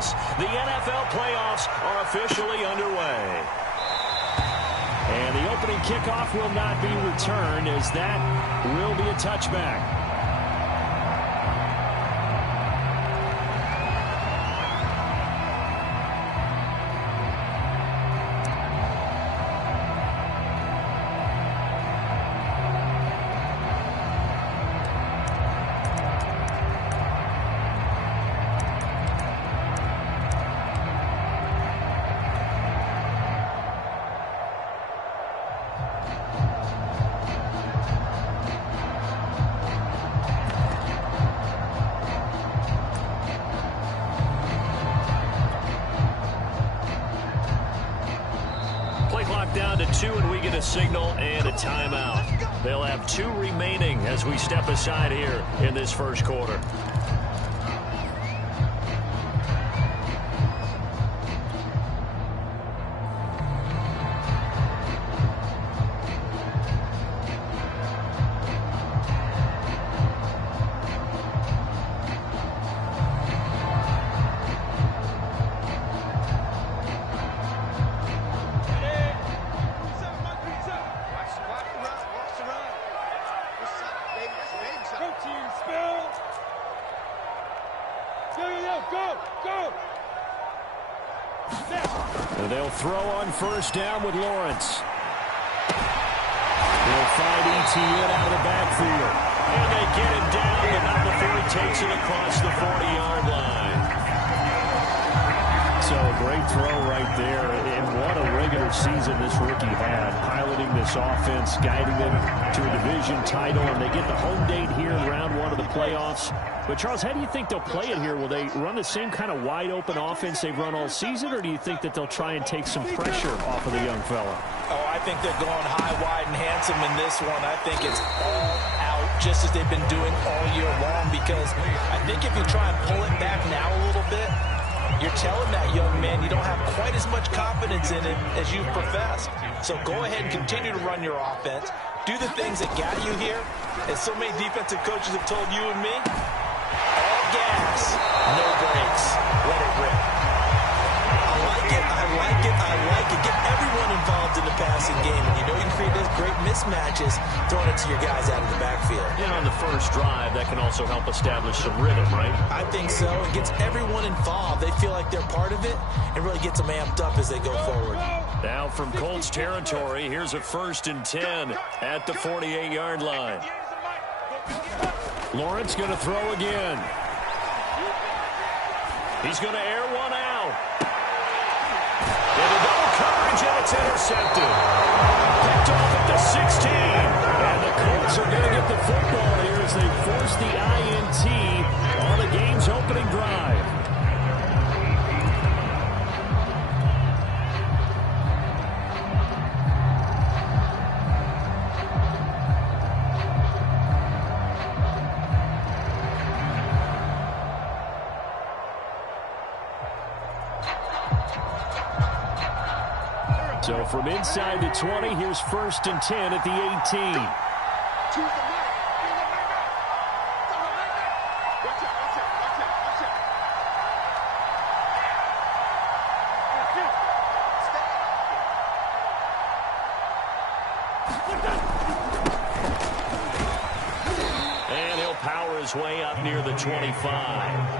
us. The NFL playoffs are officially underway. And the opening kickoff will not be returned, as that will be a touchback. Down to 2, and we get a signal and a timeout. They'll have 2 remaining as we step aside here in this first quarter. They'll throw on first down with Lawrence. They'll find Etienne out of the backfield. And they get him down, but not before he takes it across the 40-yard line. So a great throw right there. And what a regular season this rookie had, piloting this offense, guiding them to a division title, and they get the home date here in round 1 of the playoffs. But, Charles, how do you think they'll play it here? Will they run the same kind of wide-open offense they've run all season, or do you think that they'll try and take some pressure off of the young fella? Oh, I think they're going high, wide, and handsome in this one. I think it's all out, just as they've been doing all year long, because I think if you try and pull it back now a little bit, you're telling that young man you don't have quite as much confidence in it as you've professed. So go ahead and continue to run your offense. Do the things that got you here. As so many defensive coaches have told you and me, all gas, no brakes. Let it rip. I like it, I like it, I like it. Get everyone involved in the passing game. And you know you create those great mismatches throwing it to your guys out of the backfield. And on the first drive, that can also help establish some rhythm, right? I think so. It gets everyone involved. They feel like they're part of it and really gets them amped up as they go forward. Now from Colts territory, here's a 1st and 10 at the 48-yard line. Lawrence going to throw again. He's going to air one out. Into double coverage, and it's intercepted. Picked off at the 16. And the Colts are going to get the football here as they force the INT on the game's opening drive. So from inside the 20, here's 1st and 10 at the 18. And he'll power his way up near the 25.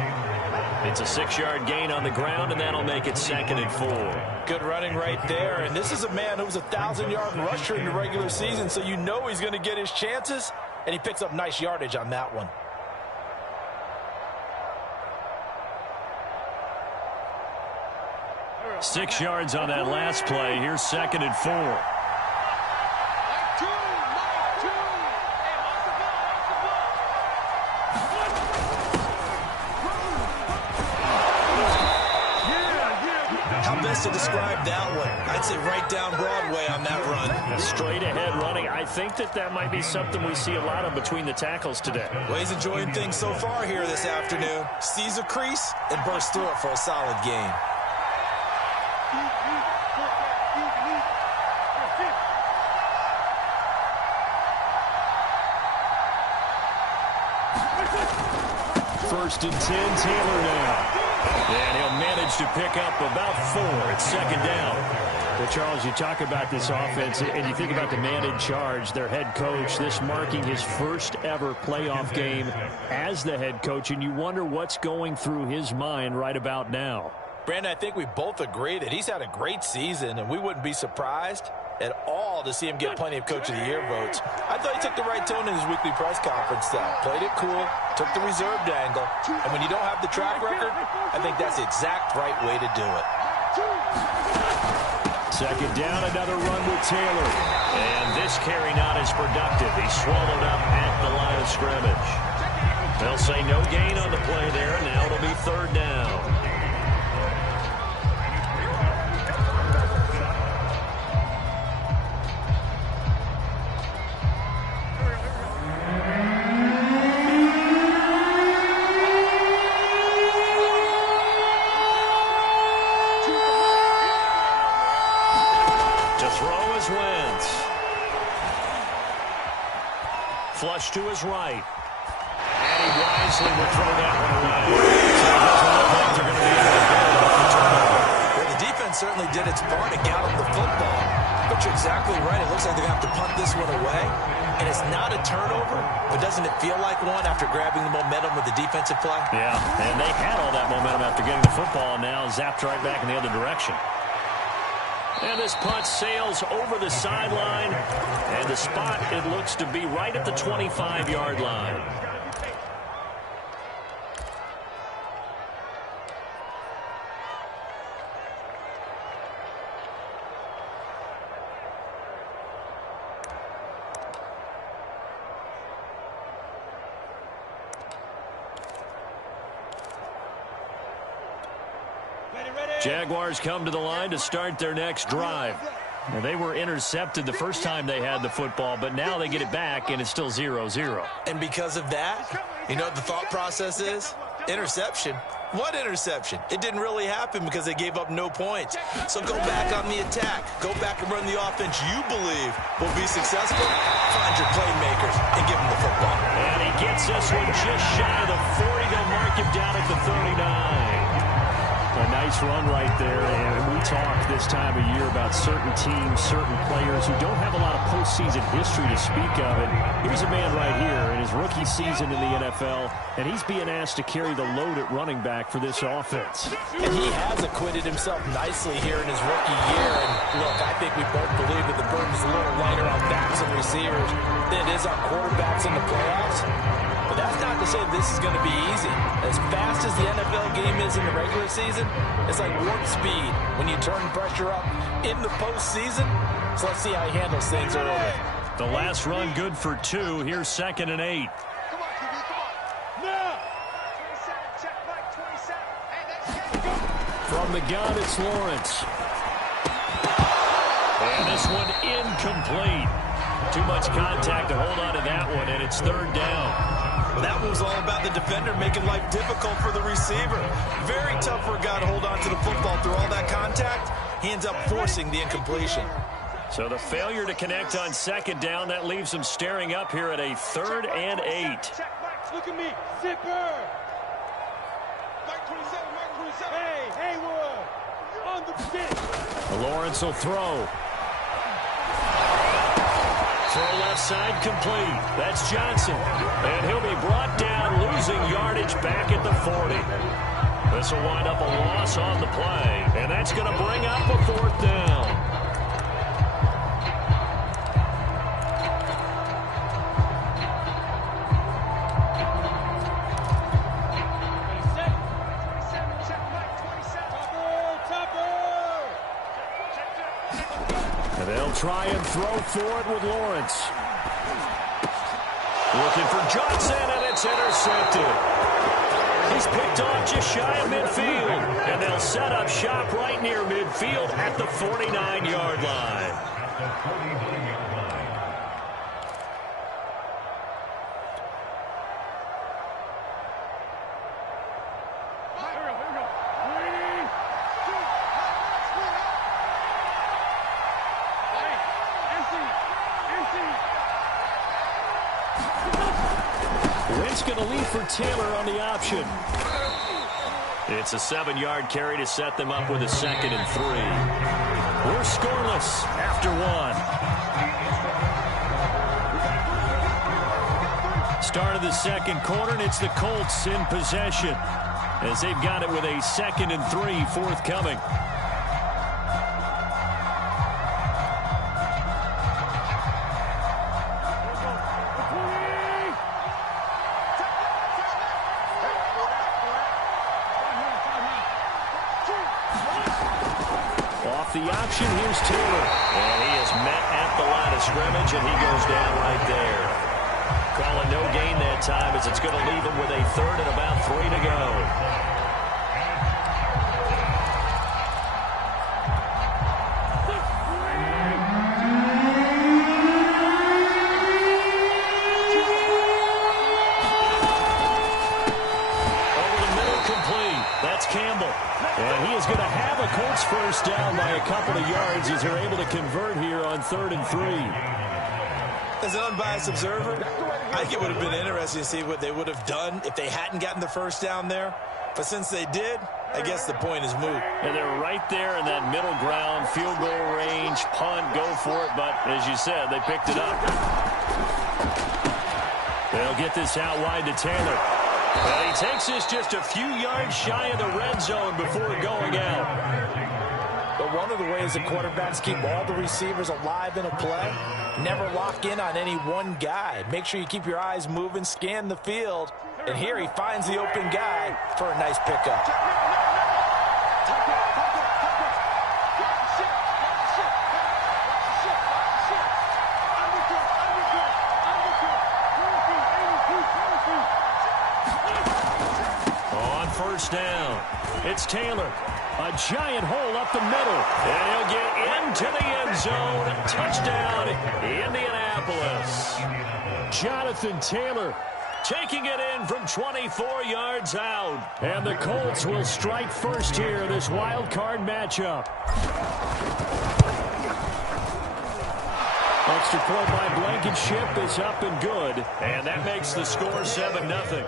It's a 6-yard gain on the ground, and that'll make it 2nd and 4. Good running right there. And this is a man who was a 1,000-yard rusher in the regular season, so you know he's going to get his chances, and he picks up nice yardage on that one. Six yards on that last play. Here's 2nd and 4. To describe that one, I'd say right down Broadway on that run. Straight ahead running. I think that might be something we see a lot of between the tackles today. Well, he's enjoying things so far here this afternoon. Sees a crease and bursts through it for a solid gain. First and 10, Taylor now. And he'll manage to pick up about 4. It's second down. Well, Charles, you talk about this offense, and you think about the man in charge, their head coach, this marking his first ever playoff game as the head coach, and you wonder what's going through his mind right about now. Brandon, I think we both agree that he's had a great season, and we wouldn't be surprised at all to see him get plenty of Coach of the Year votes. I thought he took the right tone in his weekly press conference, though. Played it cool, took the reserved angle, and when you don't have the track record, I think that's the exact right way to do it. Second down, another run with Taylor. And this carry not as productive. He's swallowed up at the line of scrimmage. They'll say no gain on the play there. Now it'll be third down. Flush to his right. And he wisely will throw that one away. So it doesn't look like they're going to be able to get it off the turnover. Well, the defense certainly did its part to gallop the football. But you're exactly right. It looks like they're going to have to punt this one away. And it's not a turnover, but doesn't it feel like one after grabbing the momentum with the defensive play? Yeah, and they had all that momentum after getting the football, and now zapped right back in the other direction. And this punt sails over the sideline. And the spot, it looks to be right at the 25-yard line. Jaguars come to the line to start their next drive. Now, they were intercepted the first time they had the football, but now they get it back, and it's still 0-0. And because of that, you know what the thought process is? Interception. What interception? It didn't really happen because they gave up no points. So go back on the attack. Go back and run the offense you believe will be successful. Find your playmakers and give them the football. And he gets this one just shy of the 40. They'll mark him down at the 39. A nice run right there, and we talk this time of year about certain teams, certain players who don't have a lot of postseason history to speak of. And here's a man right here in his rookie season in the NFL, and he's being asked to carry the load at running back for this offense. And he has acquitted himself nicely here in his rookie year. And look, I think we both believe that the burden's a little lighter on backs and receivers than it is on quarterbacks in the playoffs. But that's not to say this is going to be easy. As fast as the NFL game is in the regular season, it's like warp speed when you turn pressure up in the postseason. So let's see how he handles things early. The last run good for 2. Here's 2nd and 8. Come on, QB, come on. Now. 27, check back, 27. Hey, let's go. From the gun, it's Lawrence. And this one incomplete. Too much contact to hold on to that one, and it's 3rd down. That was all about the defender making life difficult for the receiver. Very tough for a guy to hold on to the football through all that contact. He ends up forcing the incompletion. So the failure to connect on 2nd down, that leaves him staring up here at a 3rd and 8. Check back, look at me. Zipper. Mike 27, Mike 27. Hey, Haywood. On the pitch. Lawrence will throw. Throw left side complete. That's Johnson. And he'll be brought down, losing yardage back at the 40. This will wind up a loss on the play. And that's going to bring up a 4th down. And they'll try and throw for it with Lawrence. Looking for Johnson, and it's intercepted. He's picked off just shy of midfield. And they'll set up shop right near midfield at the 49-yard line. Wentz going to lead for Taylor on the option. It's a 7-yard carry to set them up with a 2nd and 3. We're scoreless after 1. Start of the 2nd quarter, and it's the Colts in possession as they've got it with a 2nd and 3 forthcoming. The option, here's Taylor. And he is met at the line of scrimmage, and he goes down right there. Calling no gain that time as it's going to leave him with a 3rd and about 3 to go. Over the middle, complete. That's Campbell. And he is going to have a Colts first down by a couple of yards as they're able to convert here on 3rd and 3. As an unbiased observer, I think it would have been interesting to see what they would have done if they hadn't gotten the first down there. But since they did, I guess the point is moot. And they're right there in that middle ground, field goal range, punt, go for it. But as you said, they picked it up. They'll get this out wide to Taylor. Well, he takes this just a few yards shy of the red zone before going out. But one of the ways the quarterbacks keep all the receivers alive in a play, never lock in on any one guy. Make sure you keep your eyes moving, scan the field. And here he finds the open guy for a nice pickup. First down. It's Taylor. A giant hole up the middle. And he'll get into the end zone. Touchdown, Indianapolis. Jonathan Taylor taking it in from 24 yards out. And the Colts will strike first here in this wild card matchup. Extra point by Blankenship is up and good. And that makes the score 7-0.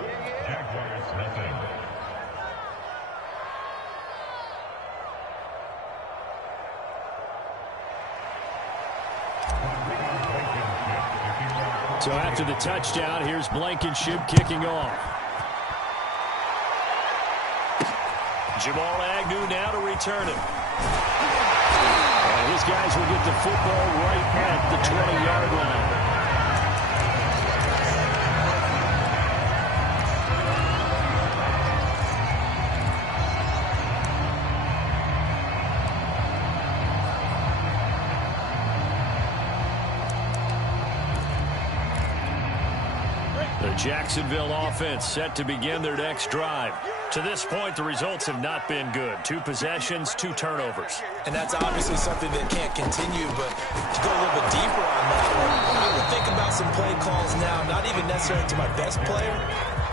So after the touchdown, here's Blankenship kicking off. Jamal Agnew now to return it. And his guys will get the football right at the 20-yard line. The Jacksonville offense set to begin their next drive. To this point, the results have not been good. 2 possessions, 2 turnovers. And that's obviously something that can't continue, but to go a little bit deeper on that one, I would think about some play calls now, not even necessarily to my best player,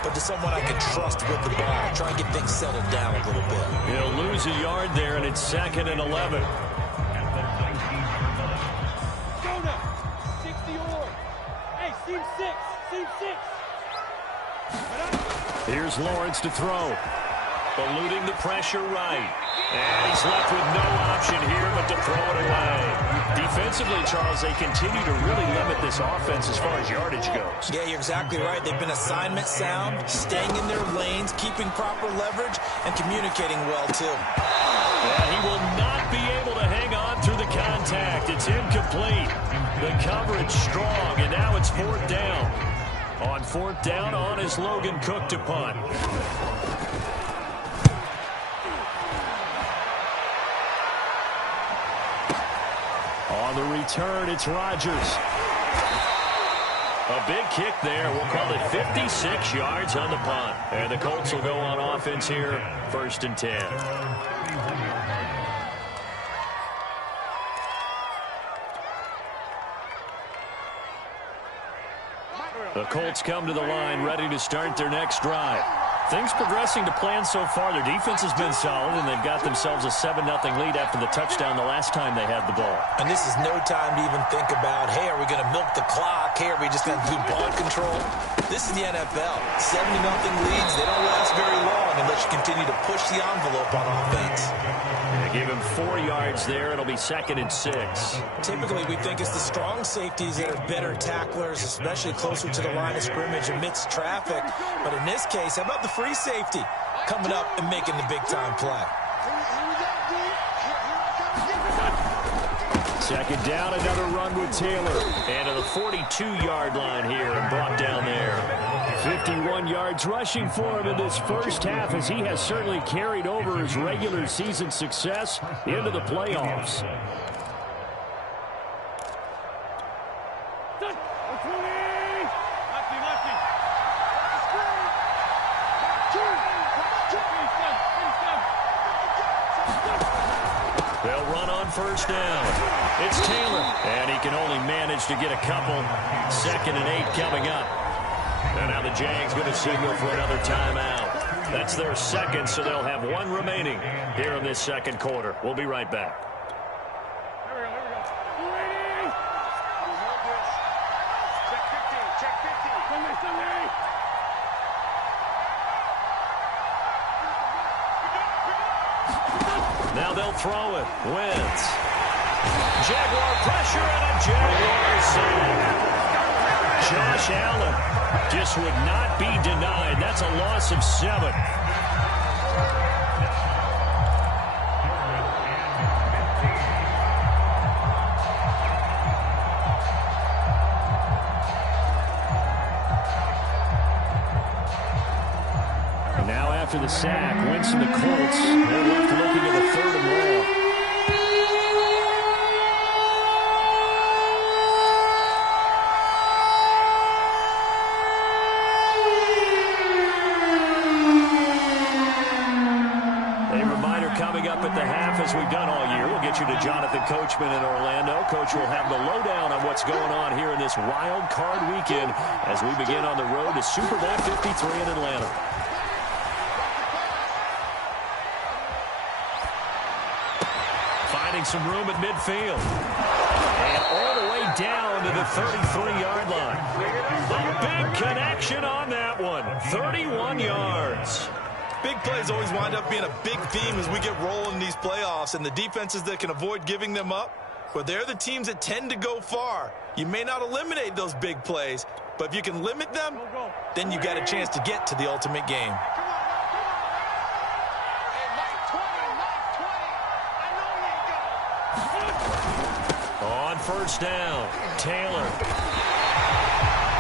but to someone I can trust with the ball. Try and get things settled down a little bit. He'll lose a yard there, and it's 2nd and 11. Here's Lawrence to throw. Eluding the pressure right. And he's left with no option here but to throw it away. Defensively, Charles, they continue to really limit this offense as far as yardage goes. Yeah, you're exactly right. They've been assignment sound, staying in their lanes, keeping proper leverage, and communicating well, too. And he will not be able to hang on through the contact. It's incomplete. The coverage strong, and now it's 4th down. On 4th down, on is Logan Cook to punt. On the return, it's Rodgers. A big kick there. We'll call it 56 yards on the punt. And the Colts will go on offense here, 1st and 10. The Colts come to the line ready to start their next drive. Things progressing to plan so far. Their defense has been solid, and they've got themselves a 7-0 lead after the touchdown the last time they had the ball. And this is no time to even think about, hey, are we going to milk the clock? Hey, are we just going to do ball control? This is the NFL. 7-0 leads. They don't last very long. and let you continue to push the envelope on offense. They give him 4 yards there. It'll be 2nd and 6. Typically, we think it's the strong safeties that are better tacklers, especially closer to the line of scrimmage amidst traffic. But in this case, how about the free safety coming up and making the big-time play? 2nd down, another run with Taylor. And to the 42-yard line here and brought down there. 51 yards rushing for him in this first half, as he has certainly carried over his regular season success into the playoffs. They'll run on 1st down. It's Taylor, and he can only manage to get a couple. 2nd and 8 coming up. And now the Jags going to signal for another timeout. That's their 2nd, so they'll have 1 remaining here in this 2nd quarter. We'll be right back. Now they'll throw it. Wentz. Jaguar pressure and a Jaguar sack. Josh Allen just would not be denied. That's a loss of 7. And now after the sack, Wentz and the Colts, they're left looking at the 3rd and long. Coming up at the half, as we've done all year, we'll get you to Jonathan Coachman in Orlando. Coach will have the lowdown on what's going on here in this wild card weekend as we begin on the road to Super Bowl 53 in Atlanta. Finding some room at midfield. And all the way down to the 33-yard line. A big connection on that one. 31 yards. Big plays always wind up being a big theme as we get rolling in these playoffs, and the defenses that can avoid giving them up, well, they're the teams that tend to go far. You may not eliminate those big plays, but if you can limit them, then you got a chance to get to the ultimate game. On 1st down, Taylor.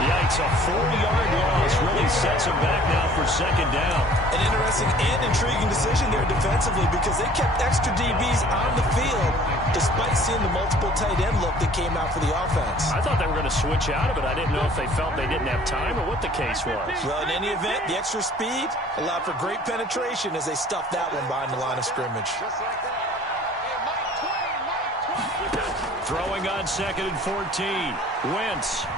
Yikes, a 4-yard loss really sets him back now for 2nd down. An interesting and intriguing decision there defensively, because they kept extra DBs on the field despite seeing the multiple tight end look that came out for the offense. I thought they were going to switch out of it. I didn't know if they felt they didn't have time or what the case was. Well, in any event, the extra speed allowed for great penetration as they stuffed that one behind the line of scrimmage. Throwing on 2nd and 14. Wentz.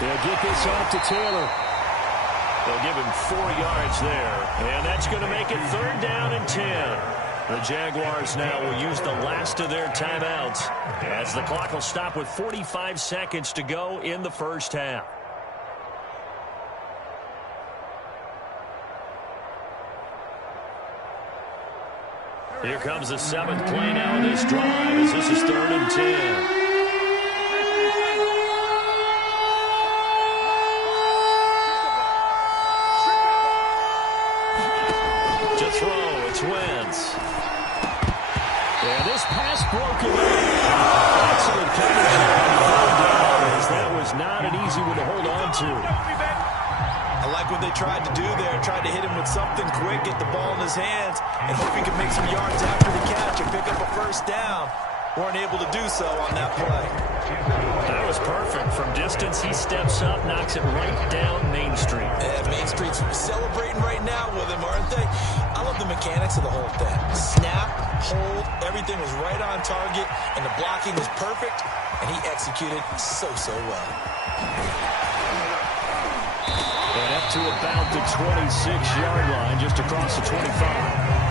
They'll get this off to Taylor. They'll give him 4 yards there. And that's going to make it 3rd down and 10. The Jaguars now will use the last of their timeouts as the clock will stop with 45 seconds to go in the first half. Here comes the 7th play now of this drive as this is 3rd and 10. Wentz. Yeah, this pass broken up. Excellent coverage down, as that was not an easy one to hold on to. I like what they tried to do there. Tried to hit him with something quick, get the ball in his hands, and hope he could make some yards after the catch and pick up a 1st down. Weren't able to do so on that play. That was perfect. From distance, he steps up, knocks it right down Main Street. Yeah, Main Street's celebrating right now with him, aren't they? I love the mechanics of the whole thing. Snap, hold, everything was right on target, and the blocking was perfect, and he executed so well. And up to about the 26-yard line, just across the 25.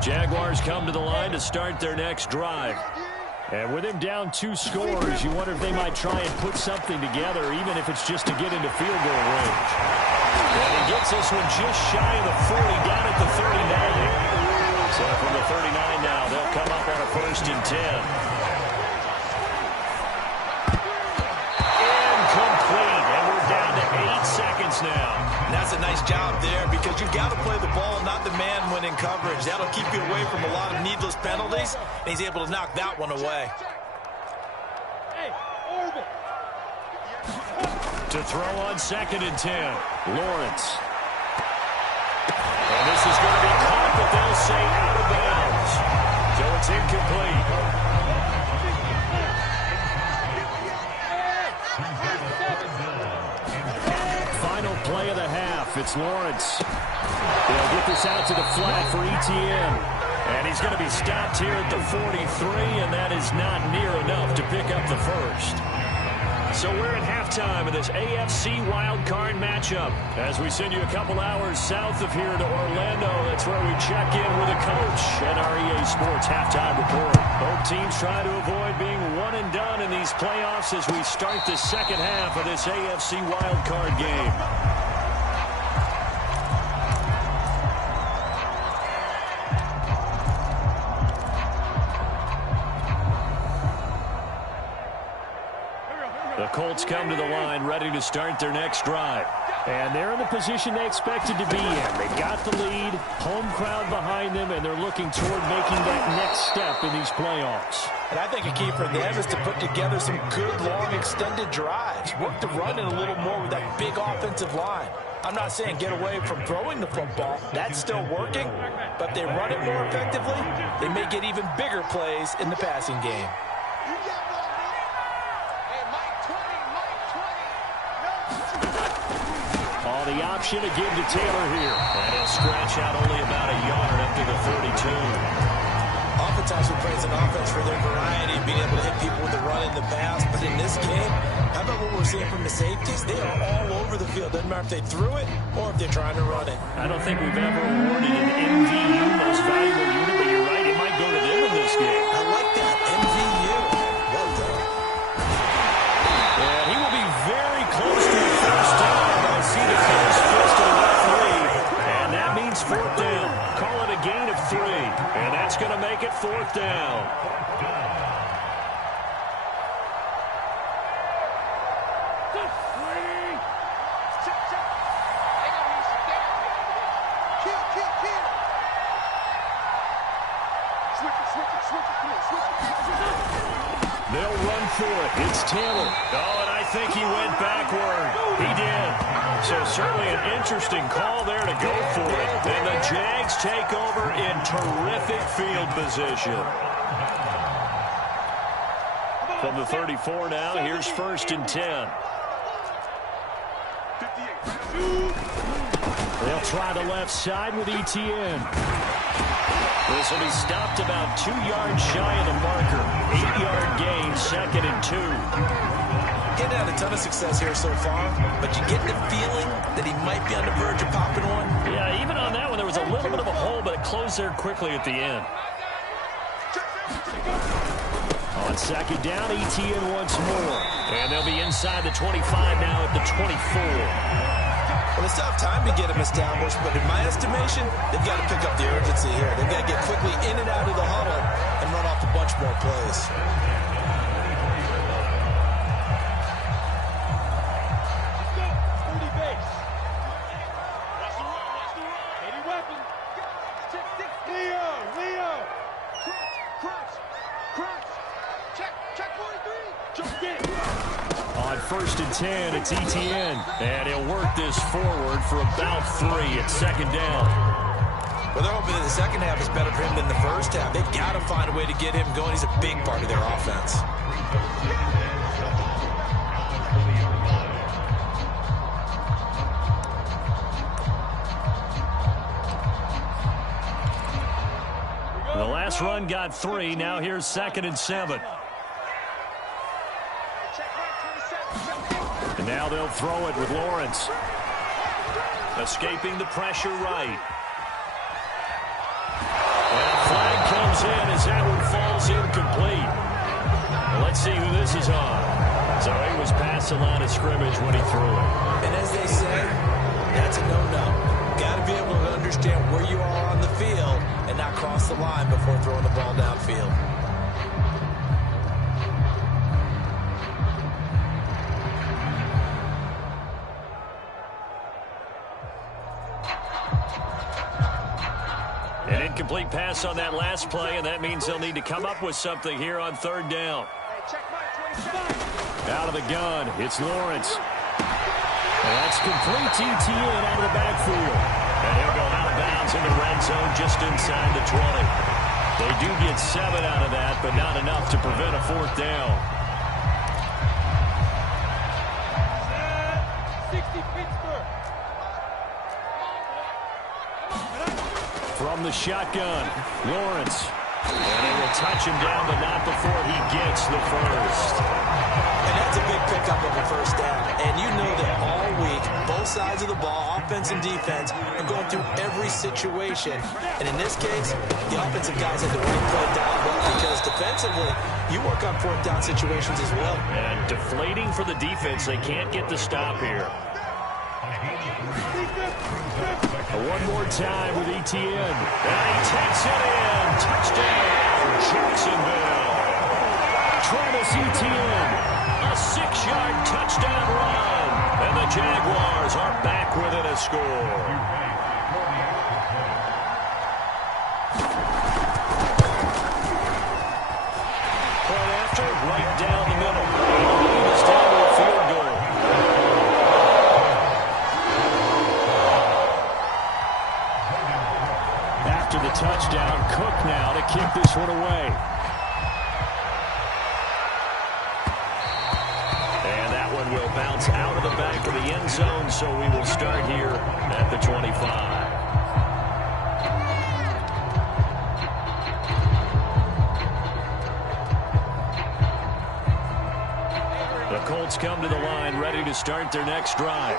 Jaguars come to the line to to start their next drive. And with him down 2 scores, you wonder if they might try and put something together, even if it's just to get into field goal range. And he gets this one just shy of the 40, down at the 39. So from the 39 now, they'll come up on a 1st and 10. Incomplete, and we're down to 8 seconds now. And that's a nice job there because you've got to play the ball, not the man when in coverage. That'll keep you away from a lot of needless penalties, and he's able to knock that one away. To throw on 2nd and 10, Lawrence. And this is going to be caught, but they'll say out of bounds. So it's incomplete. Final play of the half. It's Lawrence. They'll get this out to the flat for Etienne. And he's going to be stopped here at the 43, and that is not near enough to pick up the first. So we're at halftime of this AFC Wildcard matchup. As we send you a couple hours south of here to Orlando, that's where we check in with a coach and our EA Sports halftime report. Both teams trying to avoid being one and done in these playoffs as we start the second half of this AFC Wildcard game. The Colts come to the line ready to start their next drive. And they're in the position they expected to be in. They got the lead, home crowd behind them, and they're looking toward making that next step in these playoffs. And I think a key for them is to put together some good, long, extended drives. Work the run in a little more with that big offensive line. I'm not saying get away from throwing the football. That's still working. But if they run it more effectively, they may get even bigger plays in the passing game. The option to give to Taylor here. And he'll scratch out only about a yard up to the 32. Oftentimes we praise an offense for their variety, being able to hit people with the run in the pass. But in this game, how about what we're seeing from the safeties? They are all over the field. Doesn't matter if they threw it or if they're trying to run it. I don't think we've ever awarded an MVU, most valuable unit, but you're right. It might go to them in this game. I like that. MVU. Well done. And he will be very close to the first down. See the close fist of the referee, and that means 4th down. Call it a gain of 3, and that's going to make it 4th down. They'll run for it. It's Taylor. Oh, and I think he went backward. He did. So certainly an interesting call there to go for it. And the Jags take over in terrific field position. From the 34 now, here's 1st and 10. They'll try the left side with Etienne. This will be stopped about 2 yards shy of the marker. 8-yard gain, 2nd and 2. Getting had a ton of success here so far, but you get the feeling that he might be on the verge of popping one. Yeah, even on that one, there was a little bit of a hole, but it closed there quickly at the end. On 2nd down, Etienne once more. And they'll be inside the 25 now at the 24. Well, they still have time to get him established, but in my estimation, they've got to pick up the urgency here. They've got to get quickly in and out of the huddle and run off a bunch more plays. On 1st and 10, it's Etienne. And he'll work this forward for about 3 at 2nd down. Well, they're hoping that the second half is better for him than the first half. They've got to find a way to get him going. He's a big part of their offense. The last run got 3. Now here's 2nd and 7. And now they'll throw it with Lawrence. Escaping the pressure right. And a flag comes in as that one falls incomplete. Well, let's see who this is on. So he was past the line of scrimmage when he threw it. And as they say, that's a no-no. Got to be able to understand where you are on the field and not cross the line before throwing the ball downfield. An incomplete pass on that last play, and that means they'll need to come up with something here on third down. Out of the gun, it's Lawrence. And that's complete to Etienne out of the backfield. And he'll go out of bounds in the red zone just inside the 20. They do get 7 out of that, but not enough to prevent a fourth down. 60 Pittsburgh. From the shotgun, Lawrence. And they will touch him down, but not before he gets the first. And that's a big pickup of a first down. And you know that all week, both sides of the ball, offense and defense, are going through every situation. And in this case, the offensive guys had the right play down well because defensively, you work on fourth down situations as well. And deflating for the defense. They can't get the stop here. One more time with Etienne. And he takes it in. Touchdown, Jacksonville. Travis Etienne, a 6-yard touchdown run. And the Jaguars are back within a score. Point after, right down the middle. It's down to a field goal. After the touchdown, Cook now to kick this one away. And that one will bounce out of the back of the end zone, so we will start here at the 25. The Colts come to the line ready to start their next drive.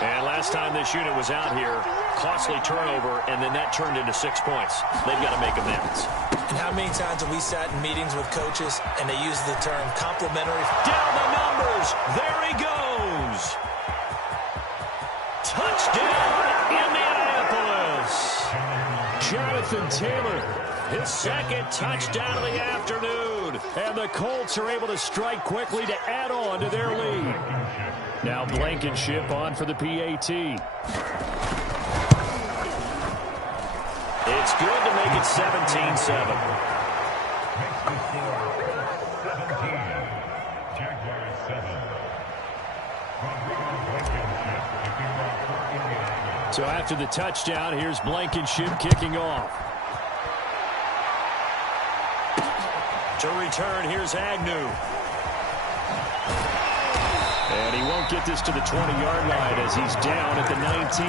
And last time this unit was out here, costly turnover, and then that turned into 6 points. They've got to make amends. And how many times have we sat in meetings with coaches and they use the term complimentary? Down the numbers. There he goes. Touchdown, Indianapolis. Jonathan Taylor, his second touchdown of the afternoon. And the Colts are able to strike quickly to add on to their lead. Now Blankenship on for the PAT. It's good to make it 17-7. So after the touchdown, here's Blankenship kicking off. To return, here's Agnew. And he won't get this to the 20-yard line as he's down at the 19.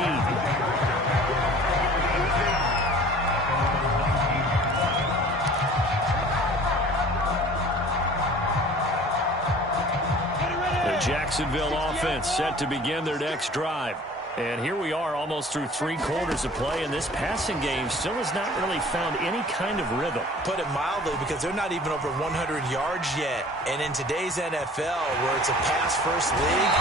The Jacksonville offense set to begin their next drive. And here we are almost through 3 quarters of play, and this passing game still has not really found any kind of rhythm. Put it mildly, because they're not even over 100 yards yet. And in today's NFL, where it's a pass-first league,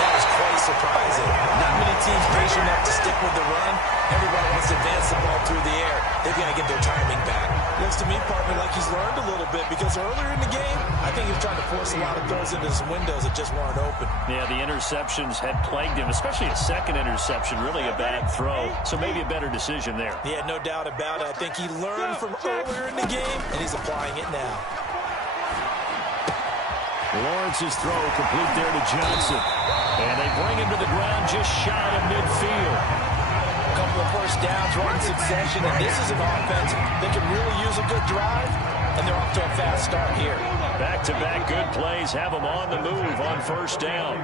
that is quite surprising. Not many teams patient enough to stick with the run. Everybody wants to advance the ball through the air. They've got to get their timing back. Looks to me, partner, like he's learned a little bit, because earlier in the game, I think he was trying to force a lot of throws into some windows that just weren't open. Yeah, the interceptions had plagued him, especially a second interception, really a bad throw. So maybe a better decision there. Yeah, no doubt about it. I think he learned from earlier in the game, and he's applying it now. Lawrence's throw complete there to Johnson. And they bring him to the ground just shy of midfield. A couple of first downs right in succession, and this is an offense that can really use a good drive, and they're off to a fast start here. Back-to-back good plays have them on the move on first down.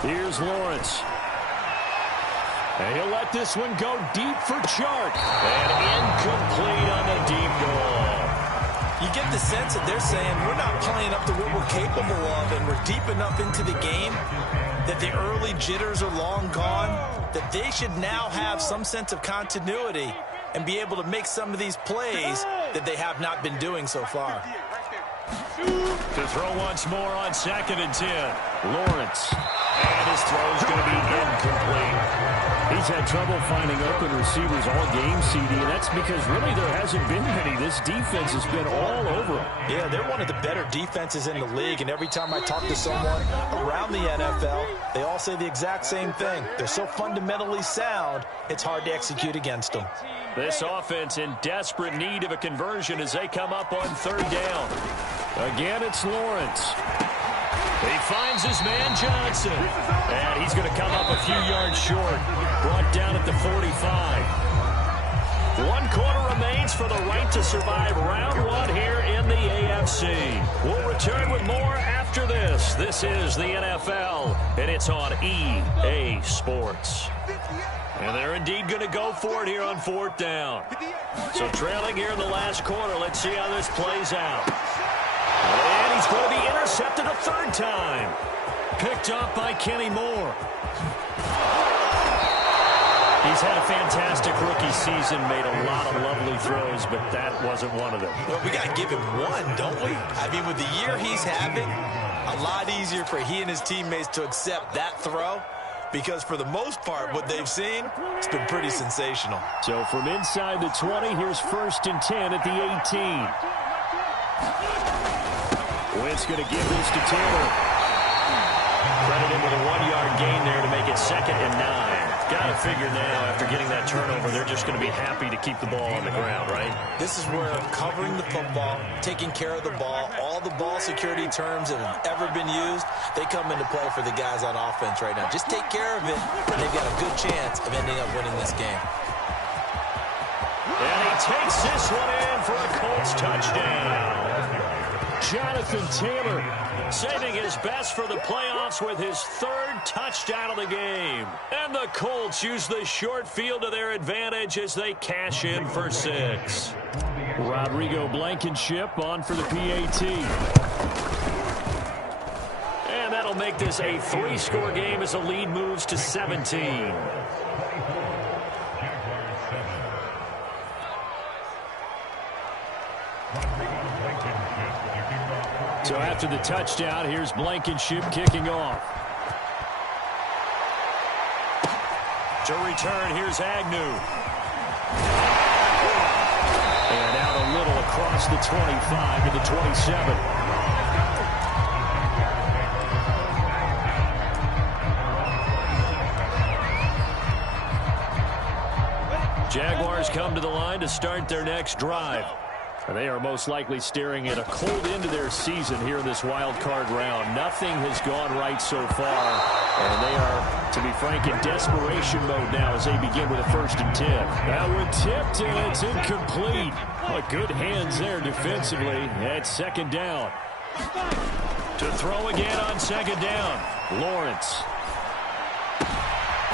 Here's Lawrence. And he'll let this one go deep for Chark. And incomplete on the deep ball. You get the sense that they're saying we're not playing up to what we're capable of, and we're deep enough into the game that the early jitters are long gone, that they should now have some sense of continuity and be able to make some of these plays that they have not been doing so far. To throw once more on 2nd and 10. Lawrence. And his throw is going to be incomplete. He's had trouble finding open receivers all game, CD, and that's because really there hasn't been many. This defense has been all over him. Yeah, they're one of the better defenses in the league, and every time I talk to someone around the NFL, they all say the exact same thing. They're so fundamentally sound, it's hard to execute against them. This offense in desperate need of a conversion as they come up on 3rd down. Again, it's Lawrence. He finds his man Johnson, and he's going to come up a few yards short. Brought down at the 45. 1 quarter remains for the right to survive round 1 here in the AFC. We'll return with more after this. This is the NFL, and it's on EA Sports. And they're indeed going to go for it here on 4th down. So trailing here in the last quarter, let's see how this plays out. And he's going to be intercepted a 3rd time. Picked up by Kenny Moore. He's had a fantastic rookie season, made a lot of lovely throws, but that wasn't one of them. Well, we got to give him one, don't we? I mean, with the year he's having, a lot easier for he and his teammates to accept that throw, because for the most part, what they've seen, it's been pretty sensational. So from inside the 20, here's 1st and 10 at the 18. Wentz going to give this to Taylor. Credit him with a 1-yard gain there to make it 2nd and 9. Got to figure now, after getting that turnover, they're just going to be happy to keep the ball on the ground, right? This is where covering the football, taking care of the ball, all the ball security terms that have ever been used, they come into play for the guys on offense right now. Just take care of it, and they've got a good chance of ending up winning this game. And he takes this one in for a Colts touchdown. Jonathan Taylor saving his best for the playoffs with his 3rd touchdown of the game. And the Colts use the short field to their advantage as they cash in for 6. Rodrigo Blankenship on for the PAT. And that'll make this a 3-score game as the lead moves to 17. So after the touchdown, here's Blankenship kicking off. To return, here's Agnew. And out a little across the 25 to the 27. Jaguars come to the line to start their next drive. And they are most likely staring at a cold end to their season here in this wild card round. Nothing has gone right so far. And they are, to be frank, in desperation mode now as they begin with a 1st and 10. That one tipped, and it's incomplete. Oh, good hands there defensively at 2nd down. To throw again on 2nd down, Lawrence.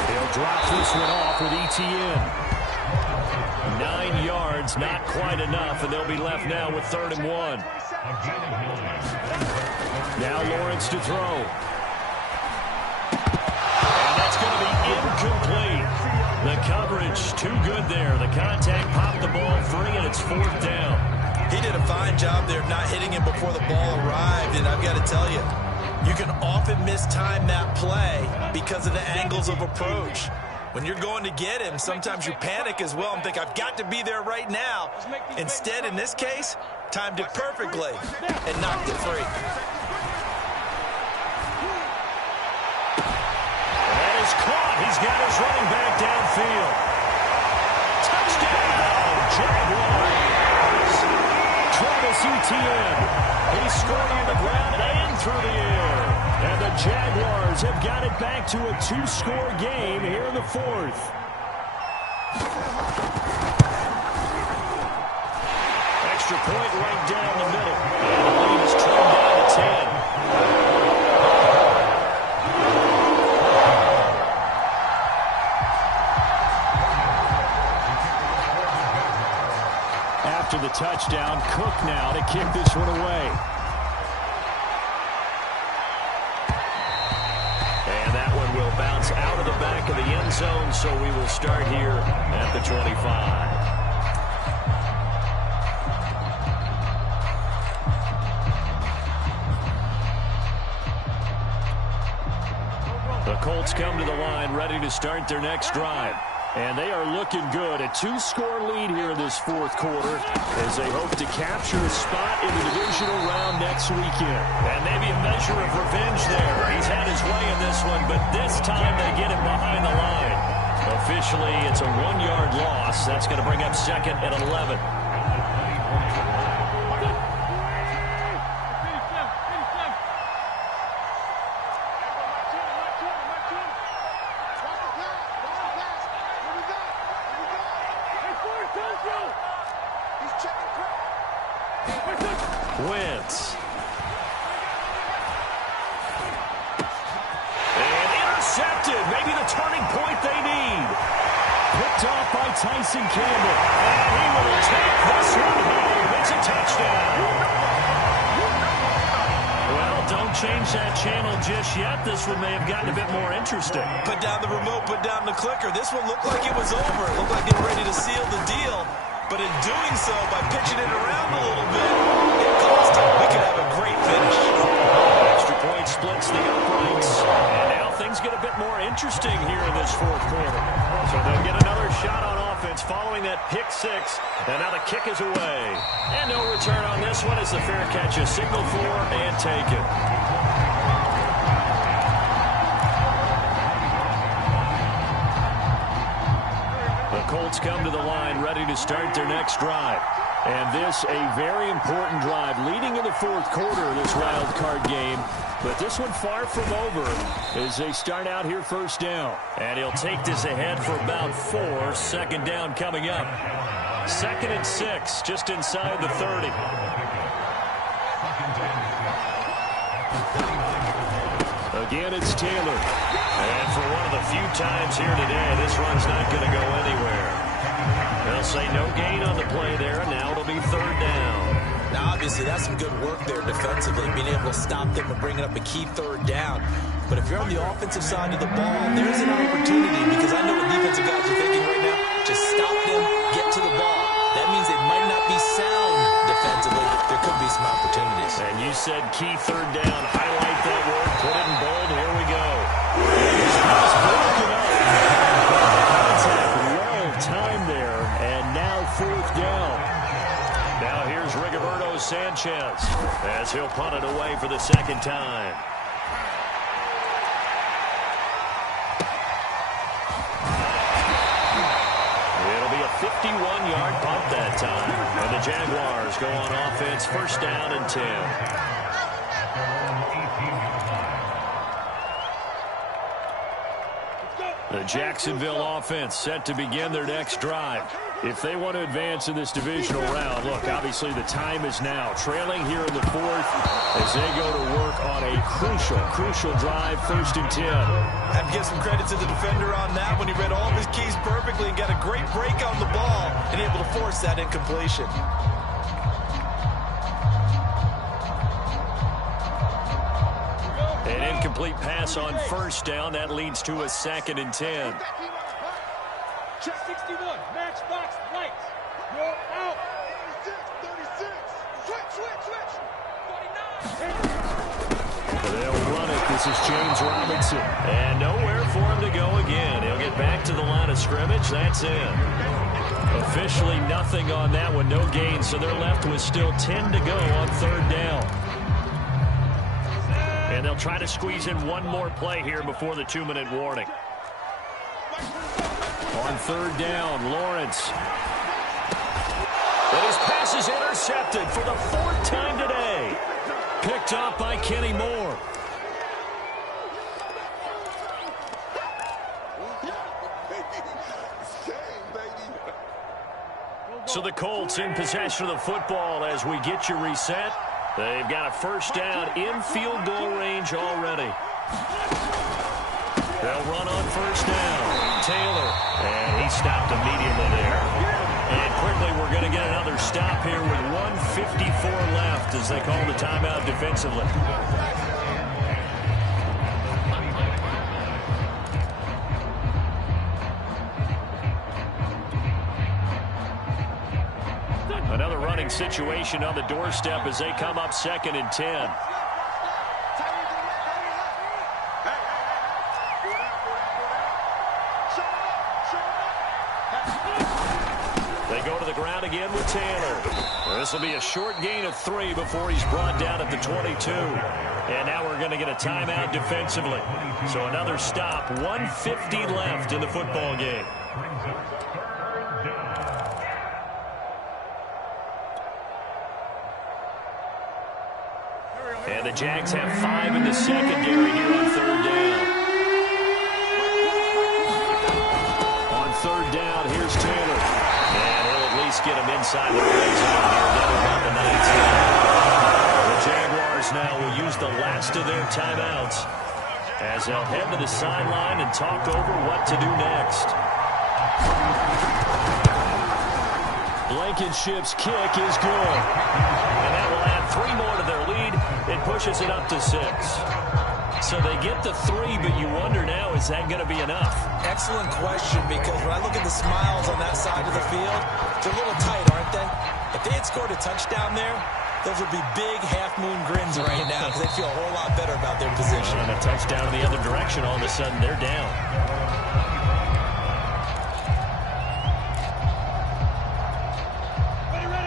He'll drop this one off with ETN. 9 yards, not quite enough, and they'll be left now with 3rd and 1. Now Lawrence to throw. And that's going to be incomplete. The coverage too good there. The contact popped the ball free, and it's 4th down. He did a fine job there of not hitting him before the ball arrived, and I've got to tell you, you can often mistime that play because of the angles of approach. When you're going to get him, sometimes you panic as well and think, I've got to be there right now. Instead, in this case, timed it perfectly and knocked it free. And that is caught. He's got his running back downfield. Touchdown, Jaguars. Travis Etienne. He scored on the ground and through the air. And the Jaguars have got it back to a 2-score game here in the 4th. Extra point right down the middle. And the lead is trimmed down to 10. After the touchdown, Cook now to kick this one away. And that the back of the end zone, so we will start here at the 25. The Colts come to the line, ready to start their next drive. And they are looking good. A two-score lead here in this fourth quarter as they hope to capture a spot in the divisional round next weekend. And maybe a measure of revenge there. He's had his way in this one, but this time they get him behind the line. Officially, it's a 1-yard loss. That's going to bring up second and 11. Wentz. And intercepted. Maybe the turning point they need. Picked off by Tyson Campbell. And he will take this one home. It's a touchdown. Well, don't change that channel just yet. This one may have gotten a bit more interesting. Put down the remote, put down the clicker. This one looked like it was over. It looked like they were ready to seal the deal. But in doing so, by pitching it around a little bit, it cost him. We could have a great finish. Extra point splits the uprights. And now things get a bit more interesting here in this fourth quarter. So they'll get another shot on offense following that pick six. And now the kick is away. And no return on this one as the fair catch is signaled for and taken. Colts come to the line ready to start their next drive. And this a very important drive leading in the fourth quarter of this wild card game. But this one far from over as they start out here first down. And he'll take this ahead for about 4. Second down coming up. 2nd and 6 just inside the 30. Again, it's Taylor. And for one of the few times here today, this run's not going to go anywhere. They'll say no gain on the play there, and now it'll be 3rd down. Now, obviously, that's some good work there defensively, being able to stop them and bringing up a key 3rd down. But if you're on the offensive side of the ball, there's an opportunity, because I know what defensive guys are thinking right now. Just stop them, get to the ball. That means they might not be sound defensively. There could be some opportunities. And you said key 3rd down. Highlight that word. Put it in bold. Here we go. This pass broken up. Contact well timed there. And now 4th down. Now here's Rigoberto Sanchez as he'll punt it away for the 2nd time. It'll be a 51-yard punt that time. And the Jaguars go on offense, 1st down and 10. The Jacksonville offense set to begin their next drive. If they want to advance in this divisional round, look, obviously the time is now. Trailing here in the 4th as they go to work on a crucial drive, 1st and 10. I have to give some credit to the defender on that when he read all of his keys perfectly and got a great break on the ball and able to force that incompletion. An incomplete pass on 1st down. That leads to a 2nd and 10. Check 61. Match box. Lights. You're out. 36. Switch. 49. They'll run it. This is James Robinson. And nowhere for him to go again. He'll get back to the line of scrimmage. That's it. Officially nothing on that one. No gain. So they're left with still 10 to go on 3rd down. And they'll try to squeeze in one more play here before the 2-minute warning. On 3rd down, Lawrence. And his pass is intercepted for the 4th time today. Picked off by Kenny Moore. So the Colts in possession of the football as we get you reset. They've got a 1st down in field goal range already. They'll run on 1st down. Taylor. And he stopped immediately there. And quickly we're going to get another stop here with 1:54 left as they call the timeout defensively. Another running situation on the doorstep as they come up 2nd and 10. They go to the ground again with Taylor. This will be a short gain of 3 before he's brought down at the 22. And now we're going to get a timeout defensively. So another stop. 1:50 left in the football game. And the Jags have 5 in the secondary here on 3rd down. On 3rd down, here's Taylor. And he'll at least get him inside the red zone here, down about the 19. The Jaguars now will use the last of their timeouts as they'll head to the sideline and talk over what to do next. Blankenship's kick is good. And that will add 3 more to their lead. It pushes it up to 6. So they get the 3, but you wonder now, is that going to be enough? Excellent question, because when I look at the smiles on that side of the field, they're a little tight, aren't they? If they had scored a touchdown there, those would be big half-moon grins right now because they feel a whole lot better about their position. And a touchdown in the other direction, all of a sudden they're down.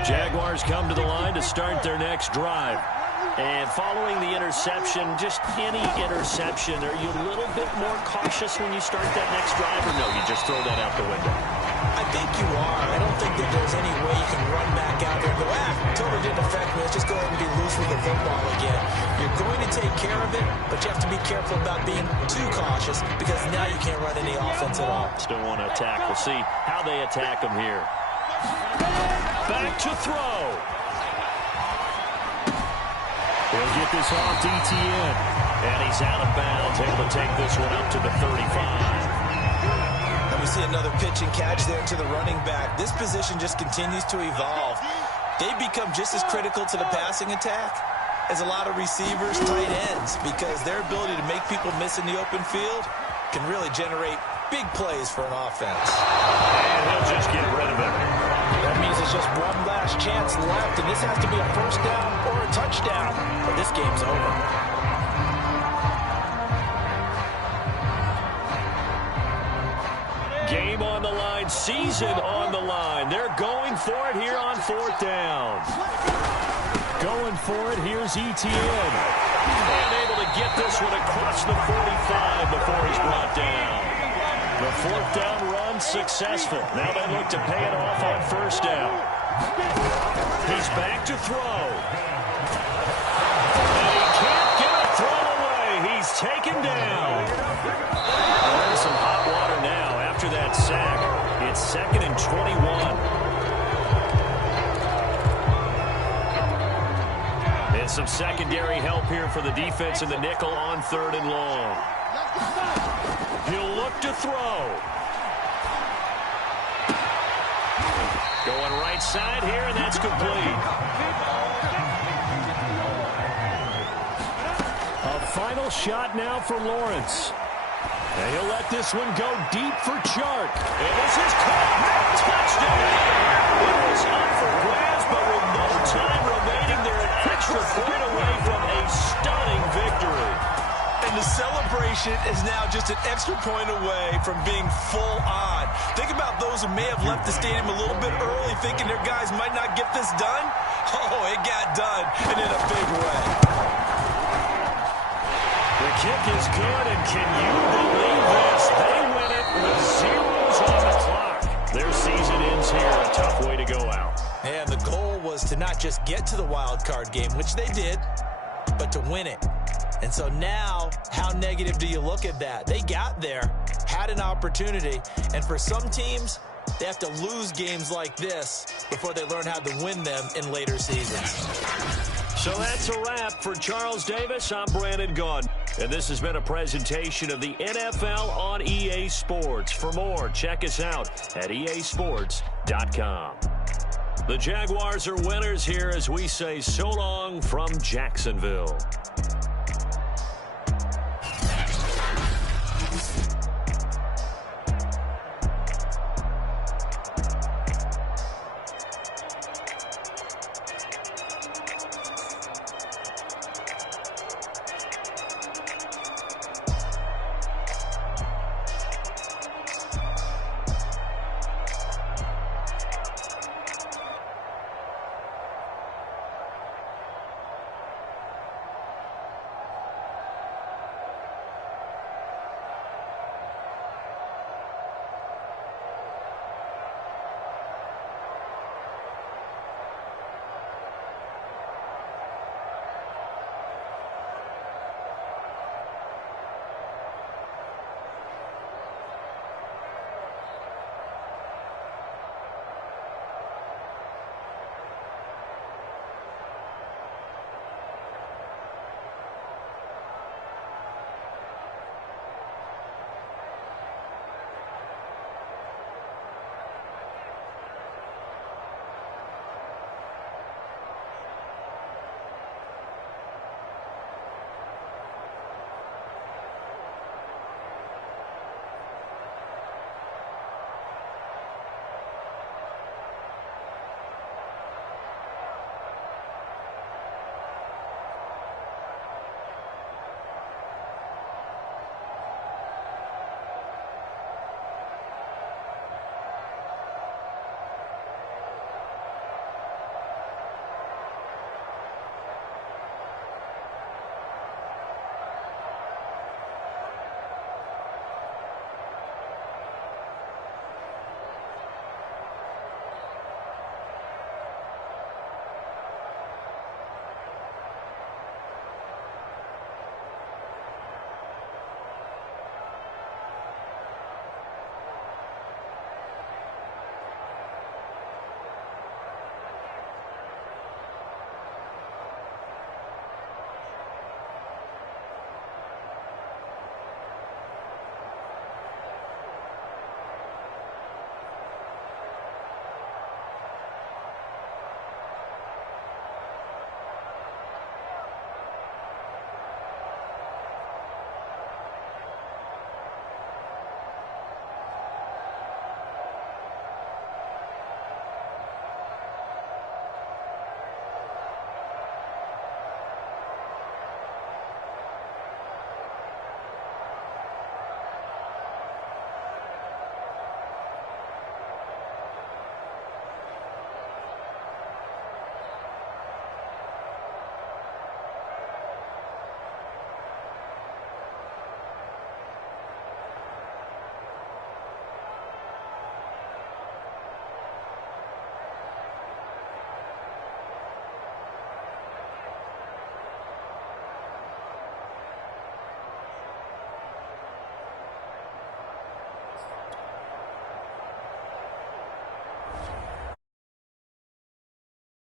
Jaguars come to the line to start their next drive. And following the interception, just any interception, are you a little bit more cautious when you start that next drive, or no, you just throw that out the window? I think you are. I don't think that there's any way you can run back out there and go, totally didn't affect me. Let's just go ahead and be loose with the football again. You're going to take care of it, but you have to be careful about being too cautious because now you can't run any offense at all. Still want to attack. We'll see how they attack them here. Back to throw. He'll get this off DTN. And he's out of bounds, able to take this one up to the 35. And we see another pitch and catch there to the running back. This position just continues to evolve. They become just as critical to the passing attack as a lot of receivers, tight ends, because their ability to make people miss in the open field can really generate big plays for an offense. And he'll just get rid of it. That means it's just one last chance left, and this has to be a first down or a touchdown, or this game's over. Game on the line, season on the line. They're going for it here on 4th down. Going for it, here's ETN. And able to get this one across the 45 before he's brought down. The 4th down run successful. Now they look to pay it off on 1st down. He's back to throw. And he can't get a throw away. He's taken down. There's some hot water now after that sack. It's 2nd and 21. And some secondary help here for the defense in the nickel on 3rd and long. He'll look to throw. Going right side here, and that's complete. A final shot now for Lawrence. And he'll let this one go deep for Chark. And this is caught. Touchdown! It was up for grabs, but with no time remaining, they're an extra point away from a stunning victory. And the celebration is now just an extra point away from being full on. Think about those who may have left the stadium a little bit early thinking their guys might not get this done. Oh, it got done, and in a big way. The kick is good, and can you believe this? They win it with zeros on the clock. Their season ends here. A tough way to go out. And the goal was to not just get to the wild card game, which they did, but to win it. And so now, how negative do you look at that? They got there, had an opportunity, and for some teams, they have to lose games like this before they learn how to win them in later seasons. So that's a wrap for Charles Davis. I'm Brandon Gaudin. And this has been a presentation of the NFL on EA Sports. For more, check us out at easports.com. The Jaguars are winners here as we say so long from Jacksonville.